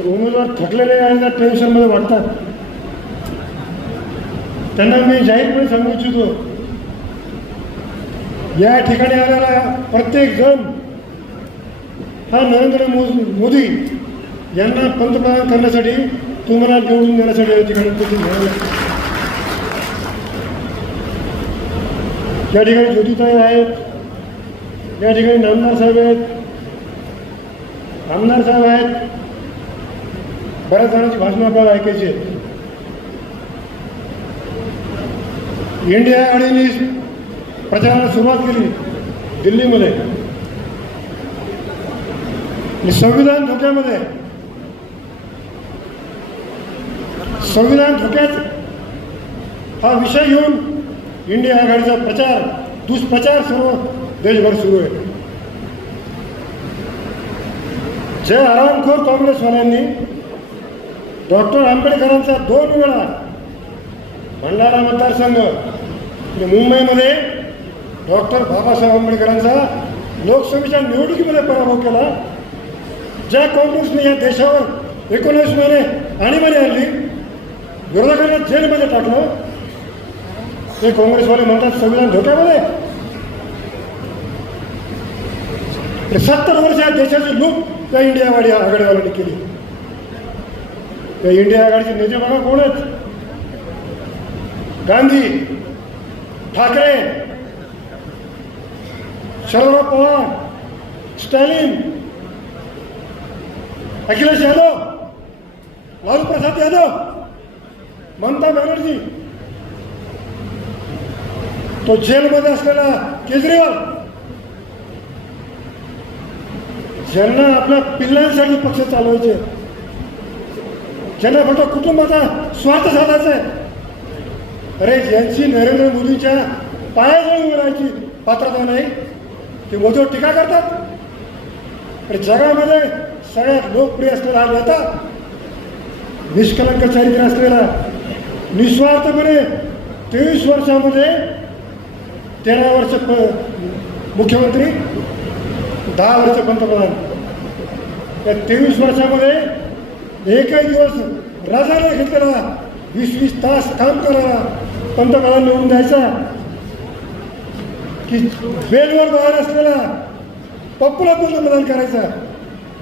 तर उमेदवार थकलेले आणि त्या टेन्शनमध्ये वाटतात त्यांना मी जाहीरपणे सांगू इच्छितो. या ठिकाणी आलेला प्रत्येक जण हा नरेंद्र मोदी यांना पंतप्रधान करण्यासाठी तुम्हाला निवडून देण्यासाठी या ठिकाणी या ठिकाणी ज्योतिताई आहेत या ठिकाणी नामदार साहेब आहेत आमदार साहेब आहेत बऱ्याच जणांची भाषणं आपल्याला ऐकायची आहेत. इंडिया आणि प्रचाराला सुरुवात केली दिल्लीमध्ये. संविधान धोक्यामध्ये. संविधान धोक्यात हा विषय घेऊन इंडिया आघाडीचा प्रचार दुष्प्रचार सर्व देशभर सुरू आहे. जे आरामखोर काँग्रेसवाल्यांनी डॉक्टर आंबेडकरांचा दोन वेळा भंडारा मतदारसंघ म्हणजे मुंबईमध्ये डॉक्टर बाबासाहेब आंबेडकरांचा लोकसभेच्या निवडणुकीमध्ये पराभव केला. ज्या काँग्रेसने या देशावर एकोणीस महिने आणीबाणी आणली विरोधकांना जेलमध्ये टाकलं ते काँग्रेसवाले म्हणतात संविधान धोक्यामध्ये. सत्तर वर्ष या देशाची लूप त्या इंडियावाडी आघाडीवाल्यांनी केली. त्या इंडिया आघाडीचे नेते बघा कोण आहेत? गांधी ठाकरे शरदराव पवार स्टॅलिन अखिलेश यादव लालू प्रसाद यादव ममता बॅनर्जी. तो जेलमध्ये असलेला केजरीवाल. ज्यांना आपल्या पिल्लांसाठी पक्ष चालवायचे ज्यांना म्हणतो कुटुंबाचा स्वार्थ साधायचा आहे. अरे ज्यांची नरेंद्र मोदींच्या पायाजवळ उभं राहायची पात्रता नाही ते मोदीवर टीका करतात. आणि जगामध्ये सगळ्यात लोकप्रिय असलेला हा नेता निष्कलंक चारित्र्य असलेला निस्वार्थपणे तेवीस वर्षामध्ये तेरा वर्ष प मुख्यमंत्री दहा वर्ष पंतप्रधान. या तेवीस वर्षामध्ये एकही दिवस राजाला घेतला वीस वीस तास काम करायला पंतप्रधान निवडून द्यायचा. की बेलवर बाहेर असलेला पप्पूला पंतप्रधान करायचा?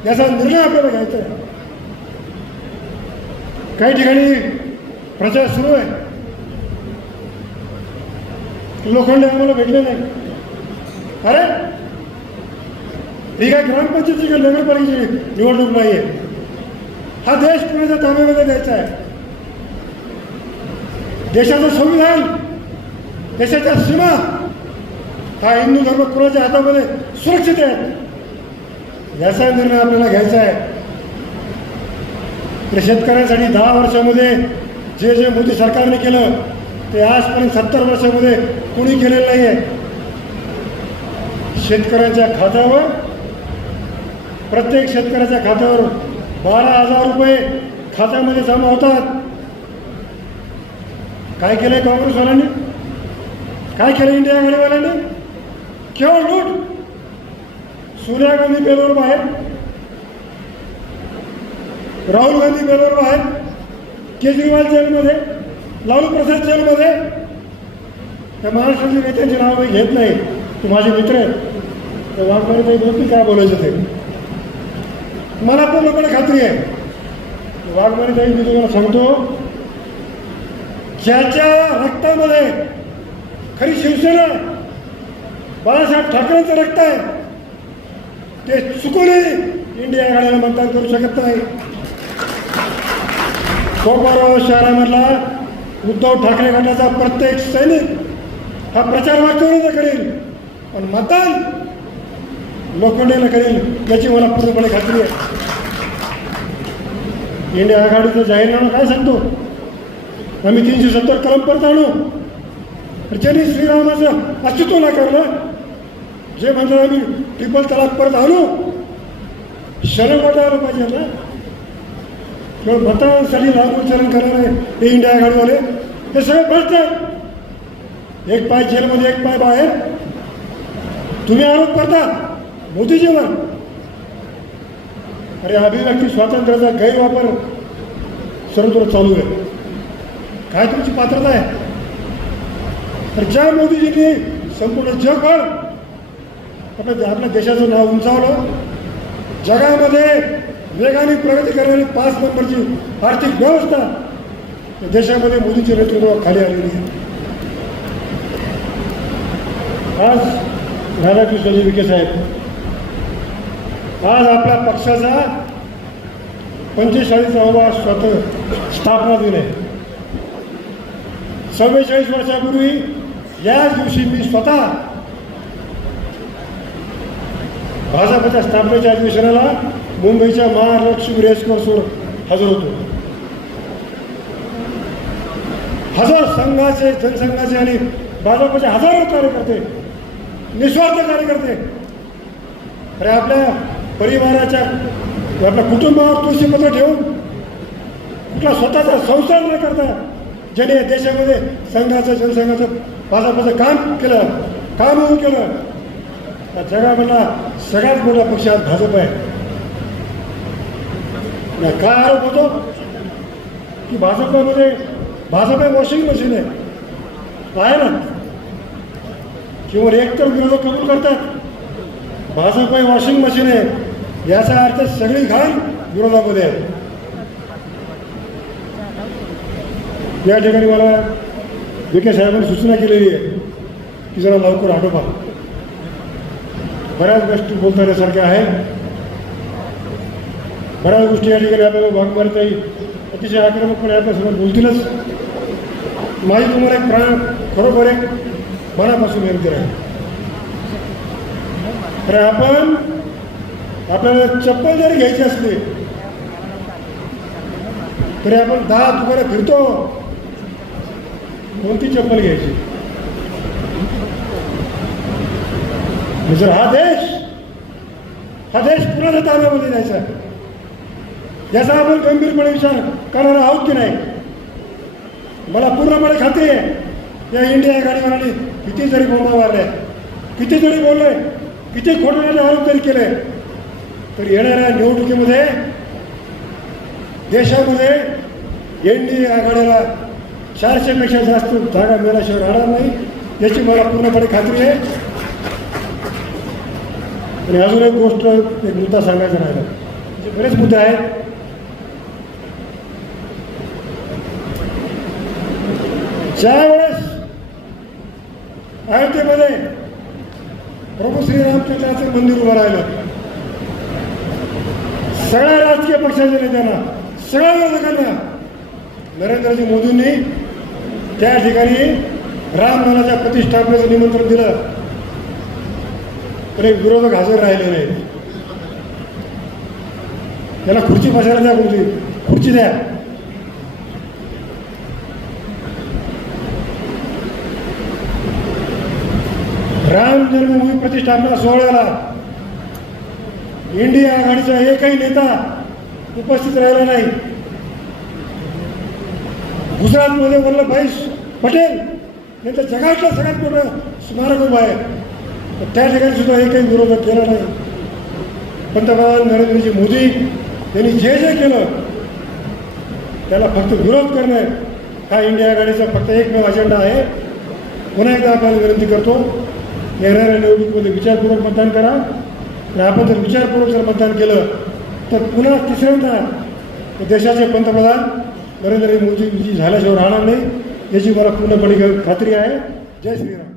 याचा निर्णय आपल्याला घ्यायचा काही ठिकाणी प्रचार सुरू आहे. लोखंडे आम्हाला भेटले नाही अरे ही काय ग्रामपंचायतीची नगरपालिकेची निवडणूक नाही आहे हा देश पुण्याचा ताब्यामध्ये द्यायचा आहे. देशाचं संविधान देशाच्या सीमा हा हिंदू धर्म कुणाच्या हातामध्ये सुरक्षित आहे? याचा निर्णय आपल्याला घ्यायचा आहे. तर शेतकऱ्यांसाठी दहा वर्षामध्ये जे जे मोदी सरकारने केलं ते आजपर्यंत सत्तर वर्षामध्ये कोणी केलेलं नाही आहे शेतकऱ्यांच्या खात्यावर प्रत्येक शेतकऱ्याच्या खात्यावर बारा हजार रुपये खात्यामध्ये जमा होतात. काय केलंय काँग्रेसवाल्यांनी? काय केलं इंडिया आघाडीवाल्यांनी केवळ लूट. सोनिया गांधी बेलोर बाहेर. राहुल गांधी बेलोर बाहेर. केजरीवाल जेलमध्ये. लालू प्रसाद जेलमध्ये. त्या महाराष्ट्राच्या नेत्यांची नावं घेत नाही. ते माझे मित्र आहेत. तर वाघमारे काही बोलतील काय बोलायचं ते? मला पूर्णपणे खात्री आहे. वाघमारी ताई मी तुम्हाला सांगतो ज्याच्या रक्तामध्ये खरी शिवसेना बाळासाहेब ठाकरेंचं रक्त आहे ते चुकूनही इंडिया आघाडीला मतदान करू शकत नाही. कोपरगाव शहरामधला उद्धव ठाकरे गटाचा प्रत्येक सैनिक हा प्रचार वाक्यवरून करेल. पण मतदान लोखंडेला करेल याची मला पूर्णपणे खात्री आहे. इंडिया आघाडीचं जाहीरनामा काय सांगतो? आम्ही तीनशे सत्तर कलम परत आणू. ज्यांनी श्रीरामाचं अस्तित्व नाकारलं. जे म्हणतात आम्ही ट्रिपल तलाक परत आणू. शरण वाटायला पाहिजे ना किंवा मतांसाठी लागूचरण करणारे हे इंडिया आघाडीवाले हे सगळे बसतात एक पाय जेलमध्ये एक पाय बाहेर. तुम्ही आरोप करता. मोदीजीवर. अरे अभिव्यक्ती स्वातंत्र्याचा गैरवापर सर्वत्र चालू आहे. काय तुमची पात्रता आहे? तर ज्या मोदीजींनी संपूर्ण जगभर आपल्या आपल्या देशाचं नाव उंचावलं जगामध्ये वेगाने प्रगती करणारी पाच नंबरची आर्थिक व्यवस्था देशामध्ये मोदीचे नेतृत्व खाली आलेली आहे. आज राधाकृष्णजी विखे साहेब आज आपल्या पक्षाचा पंचेचाळीसावा स्वतः स्थापना दिन आहे. चव्वेचाळीस वर्षापूर्वी याच दिवशी मी स्वतः भाजपच्या स्थापनेच्या अधिवेशनाला मुंबईच्या महालक्ष्मी रेसकोर्सवर हजर होतो. हजार संघाचे जनसंघाचे आणि भाजपचे हजारो कार्यकर्ते निस्वार्थ कार्यकर्ते अरे आपल्या परिवाराच्या आपल्या कुटुंबावर तुळशीपत्र ठेवून कुठला स्वतःचा संसार न करता ज्याने देशामध्ये संघाचं जनसंघाचं भाजपाचं काम केलं काम होऊन केलं या जगामधला सगळ्यात मोठा पक्ष आज भाजप आहे. काय आरोप होतो? की भाजपमध्ये भाजप हे वॉशिंग मशीन आहे. आहे ना किंवा एकतर विरोधक कबूल करतात. भाजप हे वॉशिंग मशीन आहे. याचा अर्थ सगळी घाण विरोधामध्ये आहे. या ठिकाणी मला विखे साहेबांनी सूचना केलेली आहे की जरा लवकर आटोपा. बऱ्याच गोष्टी बोलता येण्यासारख्या आहेत. बऱ्याच गोष्टी या ठिकाणी आपल्याला भाग मारता येईल. अतिशय आक्रमकपणे आपल्यासमोर बोलतीलच. माझी तुम्हाला एक प्राण खरोखर एक मनापासून विनंती आहे. तर आपण आपल्याला चप्पल जरी घ्यायची असली तरी आपण दहा दुकानं फिरतो. कोणती चप्पल घ्यायची? जर हा देश. हा देश पुन्हा ताब्यामध्ये द्यायचा याचा आपण गंभीरपणे विचार करणार आहोत की नाही? मला पूर्णपणे खात्री आहे या इंडिया गाडीवाल्यांनी किती जरी बोंबा वाढले किती जरी बोलले किती खोटण्याचे आरोप तरी केले तर येणाऱ्या निवडणुकीमध्ये देशामध्ये एन डी आघाडीला चारशेपेक्षा जास्त जागा मिळाल्याशिवाय राहणार नाही याची मला पूर्णपणे खात्री आहे. आणि अजून एक गोष्ट एक मुद्दा सांगायचा राहिला. म्हणजे बरेच मुद्दे आहेत. ज्या वेळेस अयोध्येमध्ये प्रभू श्रीरामचंद्राचं मंदिर उभं राहिलं सगळ्या राजकीय पक्षाच्या नेत्यांना सगळ्या विरोधकांना नरेंद्रजी मोदींनी त्या ठिकाणी रामललाच्या प्रतिष्ठापनेचं निमंत्रण दिलं. तरी विरोधक हजर राहिले नाही त्याला खुर्ची बसायला द्या कोणती खुर्ची द्या. राम जन्मभूमी प्रतिष्ठापना सोहळ्याला इंडिया आघाडीचा एकही नेता उपस्थित राहिला नाही. गुजरातमध्ये वल्लभभाई पटेल यांचं जगातलं सगळ्यात मोठं स्मारक उभं आहे. त्या ठिकाणी सुद्धा एकही विरोधक केला नाही. पंतप्रधान नरेंद्रजी मोदी यांनी जे जे केलं त्याला फक्त विरोध करणे हा इंडिया आघाडीचा फक्त एकमेव अजेंडा आहे. पुन्हा एकदा आपल्याला विनंती करतो येणाऱ्या निवडणुकीमध्ये विचारपूर्वक मतदान करा. आपण जर विचारपूर्वक जर मतदान केलं तर पुन्हा तिसऱ्यांदा देशाचे पंतप्रधान नरेंद्र मोदीजी झाल्याशिवाय राहणार नाही याची मला पूर्णपणे खात्री आहे. जय श्रीराम.